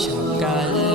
小甘